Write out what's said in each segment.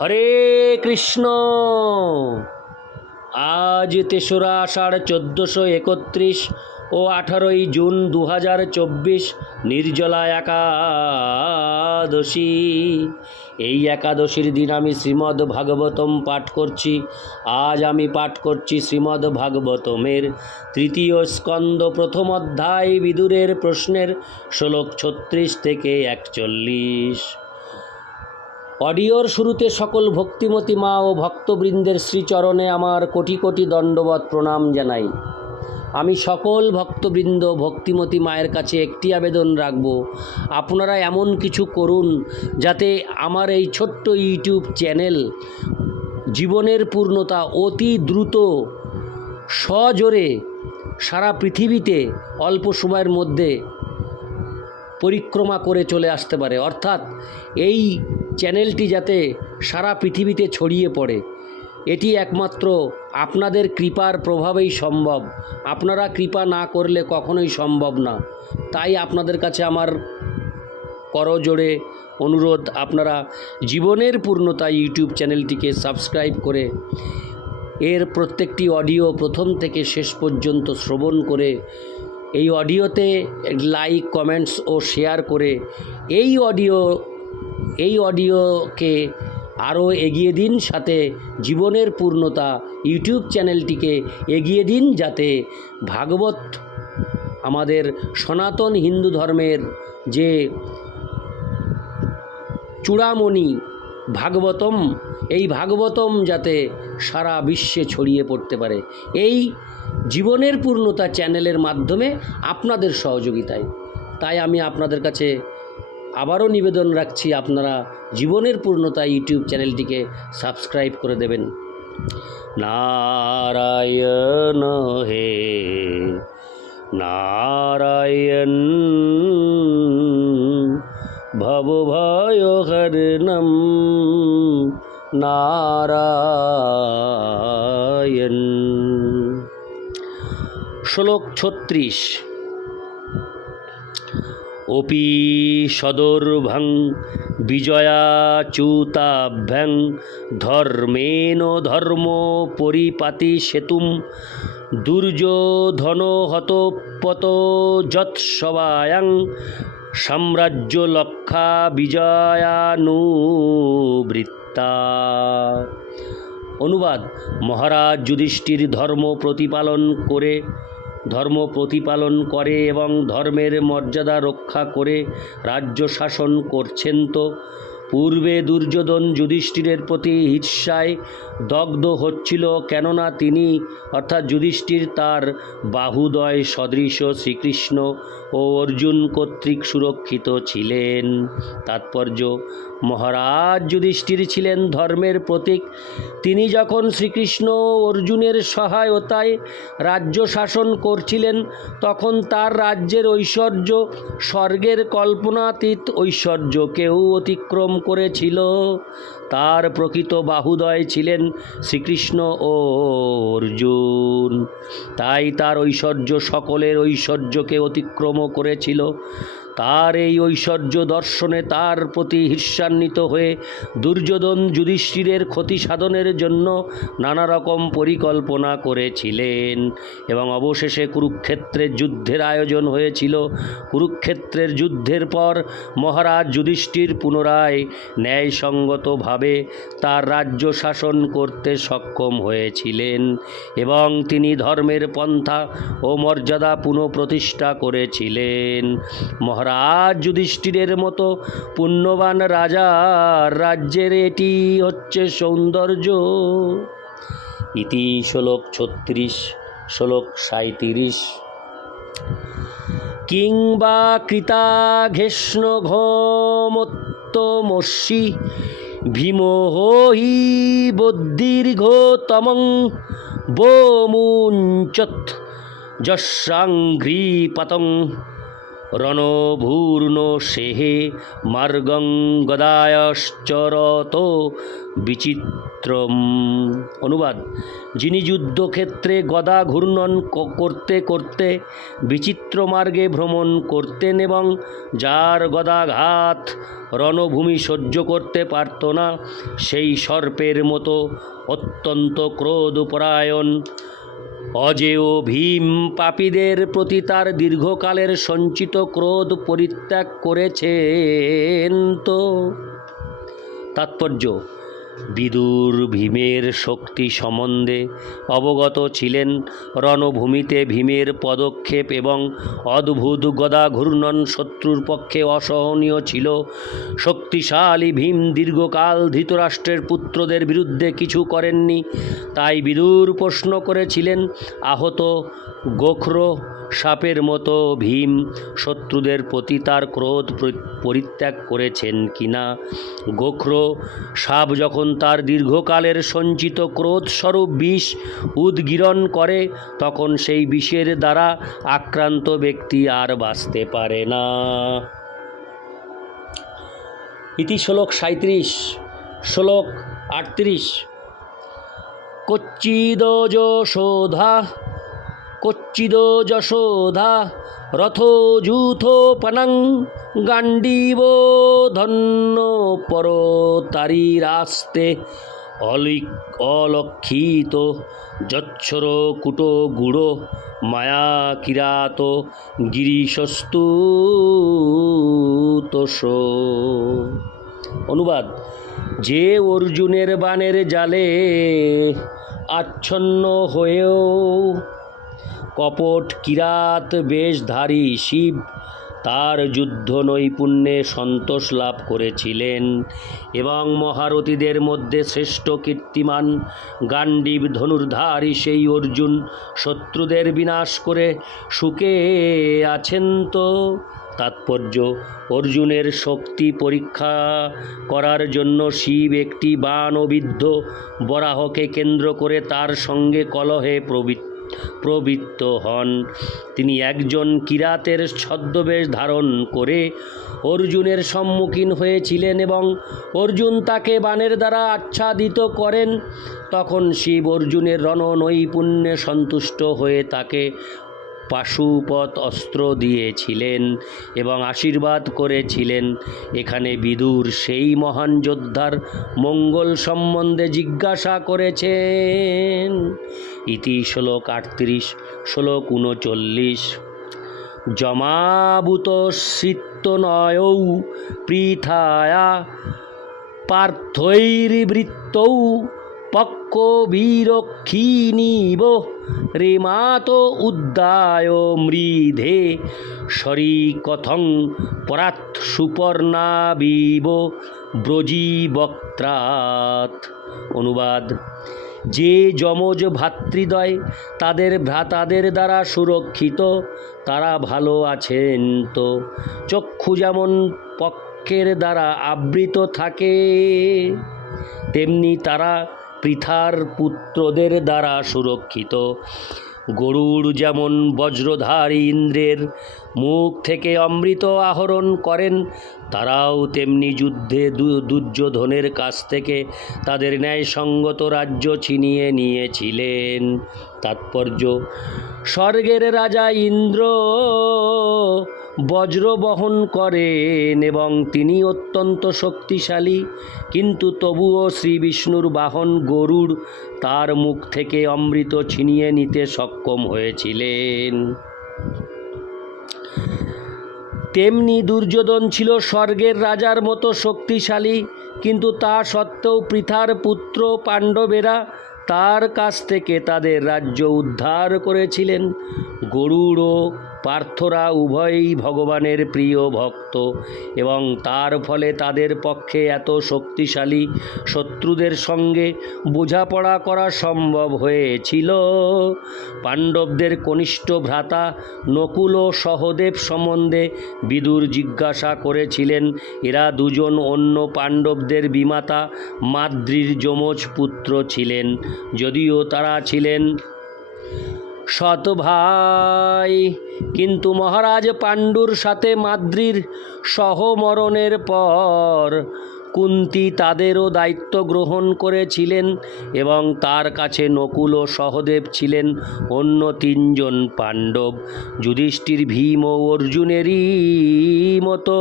হরে কৃষ্ণ। আজ তেসরা আষাঢ় চোদ্দোশো একত্রিশ ও আঠারোই জুন দু হাজার চব্বিশ নির্জলা একাদশী। এই একাদশীর দিন আমি শ্রীমদ্ ভাগবতম পাঠ করছি। আজ আমি পাঠ করছি শ্রীমদ্ ভাগবতমের তৃতীয় স্কন্দ প্রথম অধ্যায় বিদুরের প্রশ্নের শ্লোক ছত্রিশ থেকে একচল্লিশ। অডিওর শুরুতে সকল ভক্তিমতী মা ও ভক্তবৃন্দের শ্রীচরণে আমার কোটি কোটি দণ্ডবত প্রণাম জানাই। আমি সকল ভক্তবৃন্দ, ভক্তিমতী মায়ের কাছে একটি আবেদন রাখব, আপনারা এমন কিছু করুন যাতে আমার এই ছোট্ট ইউটিউব চ্যানেল জীবনের পূর্ণতা অতি দ্রুত সজোরে সারা পৃথিবীতে অল্প সময়ের মধ্যে পরিক্রমা করে চলে আসতে পারে। অর্থাৎ এই চ্যানেলটি যাতে সারা পৃথিবীতে ছড়িয়ে পড়ে, এটি একমাত্র আপনাদের কৃপার প্রভাবেই সম্ভব। আপনারা কৃপা না করলে কখনোই সম্ভব না। তাই আপনাদের কাছে আমার করজোড়ে অনুরোধ, আপনারা জীবনের পূর্ণতা ইউটিউব চ্যানেলটিকে সাবস্ক্রাইব করে এর প্রত্যেকটি অডিও প্রথম থেকে শেষ পর্যন্ত শ্রবণ করে এই অডিওতে লাইক কমেন্টস ও শেয়ার করে এই অডিও, এই অডিওকে আরও এগিয়ে দিন, সাথে জীবনের পূর্ণতা ইউটিউব চ্যানেলটিকে এগিয়ে দিন, যাতে ভাগবত আমাদের সনাতন হিন্দু ধর্মের যে চূড়ামণি ভাগবতম, এই ভাগবতম যাতে সারা বিশ্বে ছড়িয়ে পড়তে পারে, এই জীবনের পূর্ণতা চ্যানেলের মাধ্যমে আপনাদের সহযোগিতায়। তাই আমি আপনাদের কাছে আবারও নিবেদন রাখছি, আপনারা জীবনের পূর্ণতা ইউটিউব চ্যানেলটিকে সাবস্ক্রাইব করে দেবেন। নারায়ণ হে, নারায়ণ ভবভয়হরণম নারায়ণ শ্লোক ছত্রিশ অপি সদর্ভং বিজয়াচ্যুতাভ্যং ধর্মেণ ধর্ম পরিপাতি সেতুম দুর্যোধন হতপত যৎসবায়াং সাম্রাজ্য লক্ষা বিজয়ানুবৃত্তা। অনুবাদ, মহারাজ যুধিষ্ঠির ধর্ম প্রতিপালন করে, ধর্ম প্রতিপালন করে এবং ধর্মের মর্যাদা রক্ষা করে রাজ্য শাসন করছেন তো। পূর্বে দুর্যোধন যুধিষ্ঠিরের প্রতি ঈর্ষায় দগ্ধ হচ্ছিল, কেননা তিনি অর্থাৎ যুধিষ্ঠির তার বাহুদয় সদৃশ শ্রীকৃষ্ণ ও অর্জুন কর্তৃক সুরক্ষিত ছিলেন। তাৎপর্য, মহারাজ যুধিষ্ঠির ছিলেন ধর্মের প্রতীক। তিনি যখন শ্রীকৃষ্ণ অর্জুনের সহায়তায় রাজ্য শাসন করছিলেন, তখন তার রাজ্যের ঐশ্বর্য, স্বর্গের কল্পনাতীত ঐশ্বর্য কেউ অতিক্রম করেছিল। তার প্রকৃত বাহুদয় ছিলেন শ্রীকৃষ্ণ ও অর্জুন। তাই তার ঐশ্বর্য সকলের ঐশ্বর্যকে অতিক্রম করেছিল। তার এই ঐশ্বর্য দর্শনে তার প্রতি ঈর্ষান্বিত হয়ে দুর্যোধন যুধিষ্ঠিরের ক্ষতি সাধনের জন্য নানা রকম পরিকল্পনা করেছিলেন। এবং অবশেষে কুরুক্ষেত্রের যুদ্ধের আয়োজন হয়েছিল। কুরুক্ষেত্রের যুদ্ধের পর মহারাজ যুধিষ্ঠির পুনরায় ন্যায়সঙ্গতভাবে তার রাজ্য শাসন করতে সক্ষম হয়েছিলেন এবং তিনি ধর্মের পন্থা ও মর্যাদা পুনঃপ্রতিষ্ঠা করেছিলেন। মহারাজ যুধিষ্ঠিরের মতো পুণ্যবান রাজার রাজ্যের এটি হচ্ছে সৌন্দর্য। ইতি শ্লোক ছত্রিশ, শ্লোক সাঁত্রিশ কিংবা কৃতাঘেষ্ণ ঘোমত্তমস্যি ভীমোহি বদ্দীর্ঘতমং বোমুঞ্চত যশাঙ্ঘ্রিপতং রণভূর্ণ সেহে মার্গং গদায়শ্চরত বিচিত্রম। অনুবাদ, যিনি যুদ্ধক্ষেত্রে গদা ঘূর্ণন করতে করতে বিচিত্র মার্গে ভ্রমণ করতেন এবং যার গদাঘাত রণভূমি সহ্য করতে পারত না, সেই সর্পের মতো অত্যন্ত ক্রোধপরায়ণ অজেয় ভীম পাপীদের প্রতি তার দীর্ঘকালের সঞ্চিত ক্রোধ পরিত্যাগ করেছেন তো। তাৎপর্য বিদুর ভীমের শক্তি সম্বন্ধে অবগত ছিলেন রণভূমিতে ভীমের পদক্ষেপ এবং অদ্ভুত গদা ঘূর্ণন শত্রুর পক্ষে অসহনীয় ছিল। শক্তিশালী ভীম দীর্ঘকাল ধৃতরাষ্ট্রের পুত্রদের বিরুদ্ধে কিছু করেননি। তাই বিদুর প্রশ্ন করেছিলেন, আহত গোখর সাপের মতো ভীম শত্রুদের প্রতি তার ক্রোধ পরি- পরিত্যাগ করেছেন কিনা? গোখর, সাপ যখন তার দীর্ঘকালের সঞ্চিত ক্রোধস্বরূপ বিষ উদ্গীরণ করে, তখন সেই বিষের দ্বারা আক্রান্ত ব্যক্তি আর বাঁচতে পারে না। ইতি শ্লোক সাঁত্রিশ শ্লোক আটত্রিশ। কচ্চিদ যশোধা কচ্চিদ যশোধা রথ যূথ পনং গান্ডীব ধন্য পর তারিরাস্তে অলিক অলক্ষিত যচ্ছর কুট গুড় মায়া কিরাত গিরিশস্তু তোষ অনুবাদ যে অর্জুনের বাণের জালে আচ্ছন্ন হয়েও কপট কিরাত বেশধারী শিব। তার যুদ্ধ নৈপুণ্যে সন্তোষ লাভ করেছিলেন এবং মহারথীদের মধ্যে শ্রেষ্ঠ কীর্তিমান গান্ডীব ধনুর্ধারী সেই অর্জুন শত্রুদের বিনাশ করে সুখে আছেন তো। তাৎপর্য, অর্জুনের শক্তি পরীক্ষা করার জন্য শিব একটি বান অবিদ্ধ বরাহকে কেন্দ্র করে তার সঙ্গে কলহে প্রবৃত্ত প্রবৃত্ত হন। তিনি একজন কিরাতের ছদ্মবেশ ধারণ করে অর্জুনের সম্মুখীন হয়েছিলেন এবং অর্জুন তাকে বাণের দ্বারা আচ্ছাদিত করেন। তখন শিব অর্জুনের রণনৈপুণ্যে সন্তুষ্ট হয়ে তাকে পাশুপত অস্ত্র দিয়েছিলেন এবং আশীর্বাদ করেছিলেন। এখানে বিদুর সেই মহান যোদ্ধার মঙ্গল সম্বন্ধে জিজ্ঞাসা করেছেন। ইতি শ্লোক আটত্রিশ, শ্লোক উনচল্লিশ। জমাবুত নয়ৌ পৃথায়া পার্থৈর্বৃত্তৌ পক্ষ বীরক্ষিণীব রেমাত উদ্দায় মৃধে শরীকথং পরাৎ সুপর্ণাবিব ব্রজী বক্ত্রাৎ অনুবাদ। যে যমজ ভাতৃদ্বয় তাদের ভ্রাতাদের দ্বারা সুরক্ষিত, তারা ভালো আছেন তো। চক্ষু যেমন পক্ষের দ্বারা আবৃত থাকে, তেমনি তারা পৃথার পুত্রদের দ্বারা সুরক্ষিত। গরুড় যেমন বজ্রধারী ইন্দ্রের মুখ থেকে অমৃত আহরণ করেন। তারাও তেমনি যুদ্ধে দুর্যোধনের কাছ থেকে তাদের ন্যায়সঙ্গত রাজ্য ছিনিয়ে নিয়েছিলেন। তাৎপর্য, স্বর্গের রাজা ইন্দ্র বজ্র বহন করেন এবং তিনি অত্যন্ত শক্তিশালী, কিন্তু তবুও শ্রী বিষ্ণুর বাহন গরুড় তার মুখ থেকে অমৃত ছিনিয়ে নিতে সক্ষম হয়েছিলেন। তেমনি দুর্যোধন ছিল স্বর্গের রাজার মতো শক্তিশালী, কিন্তু তা সত্ত্বেও পৃথার পুত্র পাণ্ডবেরা তার কাছ থেকে তাদের রাজ্য উদ্ধার করেছিলেন। গরুড় ও পার্থরা উভয়ই ভগবানের প্রিয় ভক্ত এবং তার ফলে তাদের পক্ষে এত শক্তিশালী শত্রুদের সঙ্গে বোঝাপড়া করা সম্ভব হয়েছিল। পাণ্ডবদের কনিষ্ঠ ভ্রাতা নকুল ও সহদেব সম্বন্ধে বিদুর জিজ্ঞাসা করেছিলেন, এরা দুজন অন্য পাণ্ডবদের বিমাতা মাদ্রির যমজ পুত্র ছিলেন, যদিও তারা ছিলেন সৎ ভাই। কিন্তু মহারাজ পাণ্ডুর সাথে মাদ্রির সহমরণের পর কুন্তি তাদেরও দায়িত্ব গ্রহণ করেছিলেন এবং তার কাছে নকুল ও সহদেব ছিলেন অন্য তিনজন পাণ্ডব। যুধিষ্ঠির ভীম ও অর্জুনেরই মতো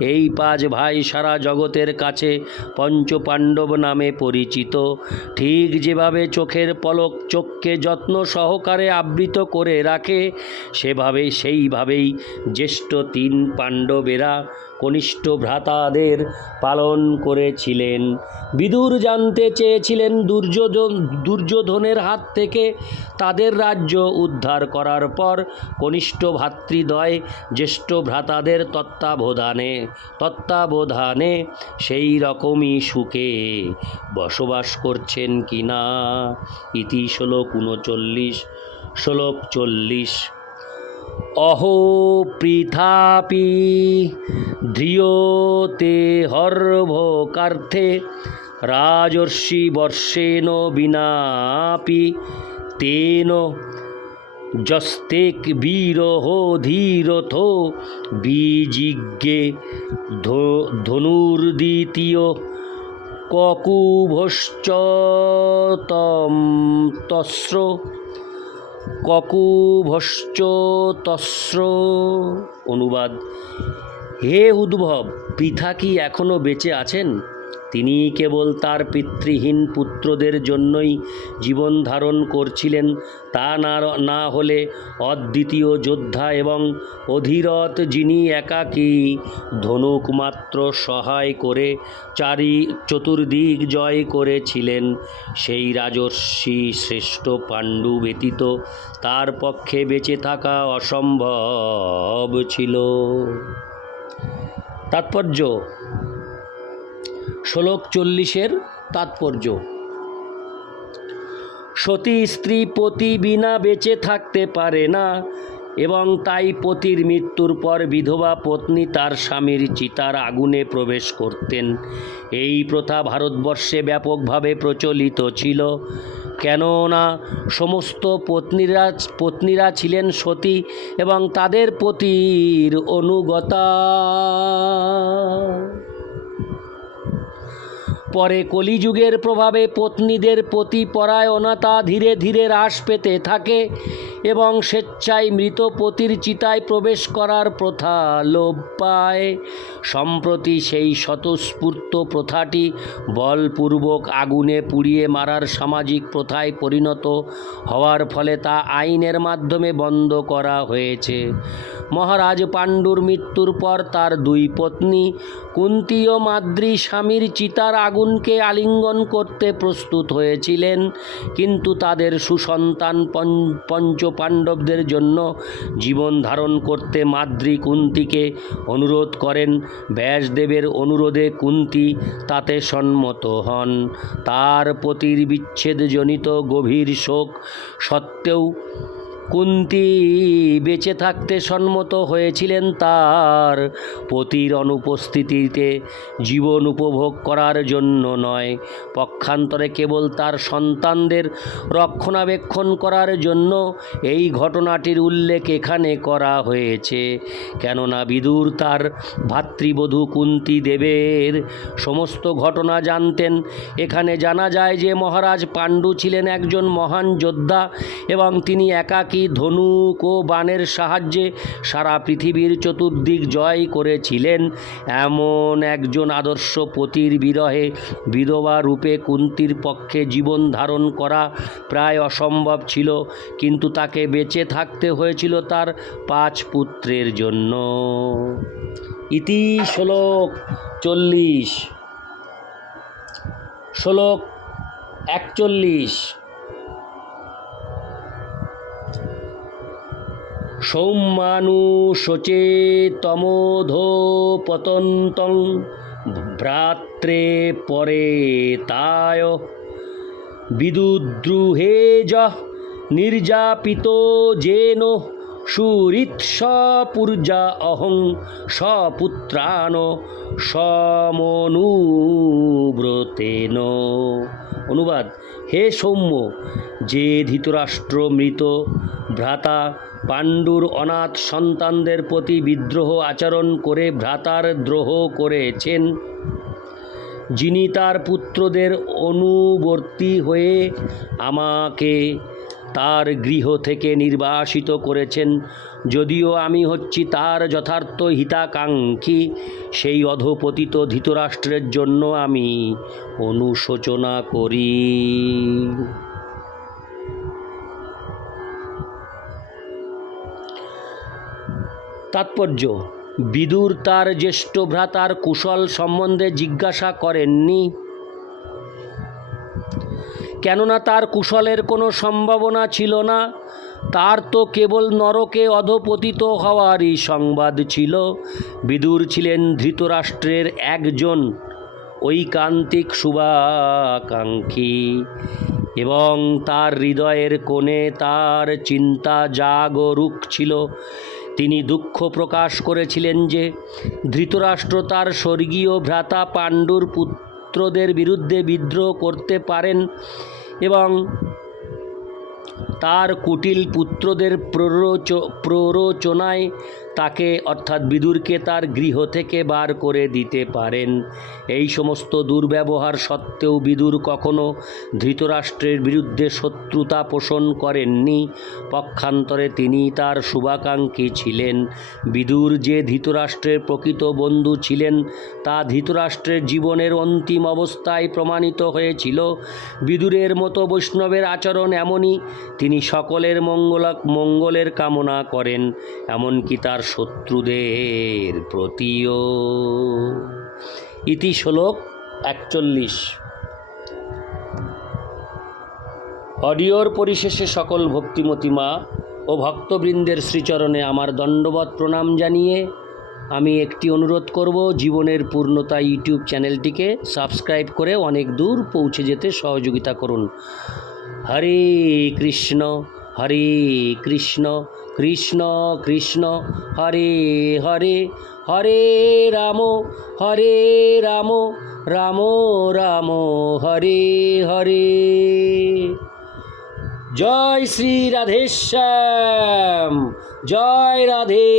এই পাঁচ ভাই সারা জগতের কাছে পঞ্চপাণ্ডব নামে পরিচিত। ঠিক যেভাবে চোখের পলক চোখকে যত্ন সহকারে আবৃত করে রাখে, সেভাবে সেইভাবেই জ্যেষ্ঠ তিন পাণ্ডবেরা কনিষ্ঠ ভ্রাতাদের পালন করেছিলেন। বিদুর জানতে চেয়েছিলেন দুর্যোধন দুর্যোধনের হাত থেকে তাদের রাজ্য উদ্ধার করার পর কনিষ্ঠ ভাতৃদ্বয় জ্যেষ্ঠ ভ্রাতাদের তত্ত্বাবধানে তত্ত্বাবধানে সেই রকমই সুখে বসবাস করছেন কি না ইতি শ্লোক উনচল্লিশ শ্লোক চল্লিশ। অহো পৃথাপি ধ্রিয়তে হর্ভকার্থে রাজর্ষি বর্ষেণ বিনাপি তেন যস্তেক বীরহ ধীরথ বীজিজ্ঞে ধনুর্দ্বিতীয় ককুভশ্চ তম তস্র ককুভশ্চ তস্র। অনুবাদ। হে উদ্ভব পৃথা কি এখনও বেঁচে আছেন? তিনি কেবল তার পিতৃহীন পুত্রদের জন্যই জীবন ধারণ করছিলেন, তা না না হলে অদ্বিতীয় যোদ্ধা এবং অধীরথ যিনি একাকী ধনুক মাত্র সহায় করে চারি চতুর্দিক জয় করেছিলেন, সেই রাজর্ষি শ্রেষ্ঠ পাণ্ডু ব্যতীত তার পক্ষে বেঁচে থাকা অসম্ভব ছিল। তাৎপর্য শ্লোক চল্লিশের তাৎপর্য। সতী স্ত্রী পতি বিনা বেঁচে থাকতে পারে না এবং তাই পতির মৃত্যুর পর বিধবা পত্নী তার স্বামীর চিতার আগুনে প্রবেশ করতেন। এই প্রথা ভারতবর্ষে ব্যাপকভাবে প্রচলিত ছিল। কেননা সমস্ত পত্নীরা পত্নীরা ছিলেন সতী এবং তাদের পতির অনুগতা। পরে কলিযুগের প্রভাবে পত্নীদের প্রতি পরায়ণতা ধীরে ধীরে হ্রাস পেতে থাকে এবং স্বেচ্ছায় মৃত পতির চিতায় প্রবেশ করার প্রথা লোপ পায়। সম্প্রতি সেই স্বতঃস্ফূর্ত প্রথাটি বলপূর্বক আগুনে পুড়িয়ে মারার সামাজিক প্রথায় পরিণত হওয়ার ফলে তা আইনের মাধ্যমে বন্ধ করা হয়েছে। মহারাজ পাণ্ডুর মৃত্যুর পর তার দুই পত্নী, কুন্তী ও মাদ্রি স্বামীর চিতার আগুনকে আলিঙ্গন করতে প্রস্তুত হয়েছিলেন। কিন্তু তাদের সুসন্তান পঞ্চ পাণ্ডবদের জন্য জীবন ধারণ করতে মাদ্রি কুন্তিকে অনুরোধ করেন। ব্যাসদেবের অনুরোধে কুন্তি তাতে সম্মত হন। তার পতির বিচ্ছেদজনিত গভীর শোক সত্ত্বেও কুন্তি বেঁচে থাকতে সম্মত হয়েছিলেন তার। পতির অনুপস্থিতিতে জীবন উপভোগ করার জন্য নয়, পক্ষান্তরে কেবল তার সন্তানদের রক্ষণাবেক্ষণ করার জন্য এই ঘটনাটির উল্লেখ এখানে করা হয়েছে। কেননা বিদুর তার ভাতৃবধূ কুন্তি দেবের সমস্ত ঘটনা জানতেন। এখানে জানা যায় যে মহারাজ পাণ্ডু ছিলেন একজন মহান যোদ্ধা এবং তিনি একাকী ধনুক ও বাণের সাহায্যে সারা পৃথিবীর চতুর্দিক জয় করেছিলেন? এমন একজন আদর্শ পতির বিরহে বিধবা রূপে কুন্তির পক্ষে জীবন ধারণ করা প্রায় অসম্ভব ছিল, কিন্তু তাকে বেঁচে থাকতে হয়েছিল তার পাঁচ পুত্রের জন্য। ইতি শ্লোক চল্লিশ। শ্লোক একচল্লিশ। সৌম্যানুশোচে তমোধো পতন্তং ভ্রাত্রে পরে তায় বিদুদ্রুহে য নির্যাপিত যেন সুরিৎসপূর্জা অহং সপুত্রান সমনুব্রতেন। অনুবাদ, হে সৌম্য, যে ধৃতরাষ্ট্র মৃত ভ্রাতা পাণ্ডুর অনাথ সন্তানদের প্রতি বিদ্রোহ আচরণ করে ভ্রাতার দ্রোহ করেছেন, যিনি তার পুত্রদের অনুবর্তী হয়ে আমাকে তার গৃহ থেকে নির্বাসিত করেছেন। যদিও আমি হচ্ছি তার যথার্থ হিতাকাঙ্ক্ষী, সেই অধপতিত ধৃতরাষ্ট্রের জন্য আমি অনুশোচনা করি। তাৎপর্য, বিদুর তার জ্যেষ্ঠ ভ্রাতার কুশল সম্বন্ধে জিজ্ঞাসা করেননি। কেননা তার কুশলের কোনো সম্ভাবনা ছিল না, তার তো কেবল নরকে অধপতিত হওয়ারই সংবাদ ছিল। বিদুর ছিলেন ধৃতরাষ্ট্রের একজন ঐকান্তিক শুভাকাঙ্ক্ষী এবং তার হৃদয়ের কোণে তার চিন্তা জাগরুক ছিল। তিনি দুঃখ প্রকাশ করেছিলেন যে ধৃতরাষ্ট্র তার স্বর্গীয় ভ্রাতা পাণ্ডুর পুত্রদের বিরুদ্ধে বিদ্রোহ করতে পারেন এবং তার কুটিল পুত্রদের প্ররোচ প্ররোচনায় তাকে, অর্থাৎ বিদুরকে তার গৃহ থেকে বার করে দিতে পারেন। এই সমস্ত দুর্ব্যবহার সত্ত্বেও বিদুর কখনো ধৃতরাষ্ট্রের বিরুদ্ধে শত্রুতা পোষণ করেননি। পক্ষান্তরে তিনি তার শুভাকাঙ্ক্ষী ছিলেন। বিদুর যে ধৃতরাষ্ট্রের প্রকৃত বন্ধু ছিলেন, তা ধৃতরাষ্ট্রের জীবনের অন্তিম অবস্থায় প্রমাণিত হয়েছিল। বিদুরের মতো বৈষ্ণবের আচরণ এমনই, তিনি সকলের মঙ্গল, মঙ্গলের কামনা করেন। এমনকি তার শত্রুদের প্রতিও। ইতি শ্লোক একচল্লিশ। অডিওর পরিশেষে সকল ভক্তিমতী মা ও ভক্তবৃন্দের শ্রীচরণে আমার দণ্ডবত প্রণাম জানিয়ে আমি একটি অনুরোধ করব, জীবনের পূর্ণতা ইউটিউব চ্যানেলটিকে সাবস্ক্রাইব করে অনেক দূর পৌঁছে যেতে সহযোগিতা করুন। হরে কৃষ্ণ হরে কৃষ্ণ কৃষ্ণ কৃষ্ণ, হরে হরে হরে রাম হরে রাম রাম রাম, হরে হরে। জয় শ্রী রাধেশ্যাম, জয় রাধে।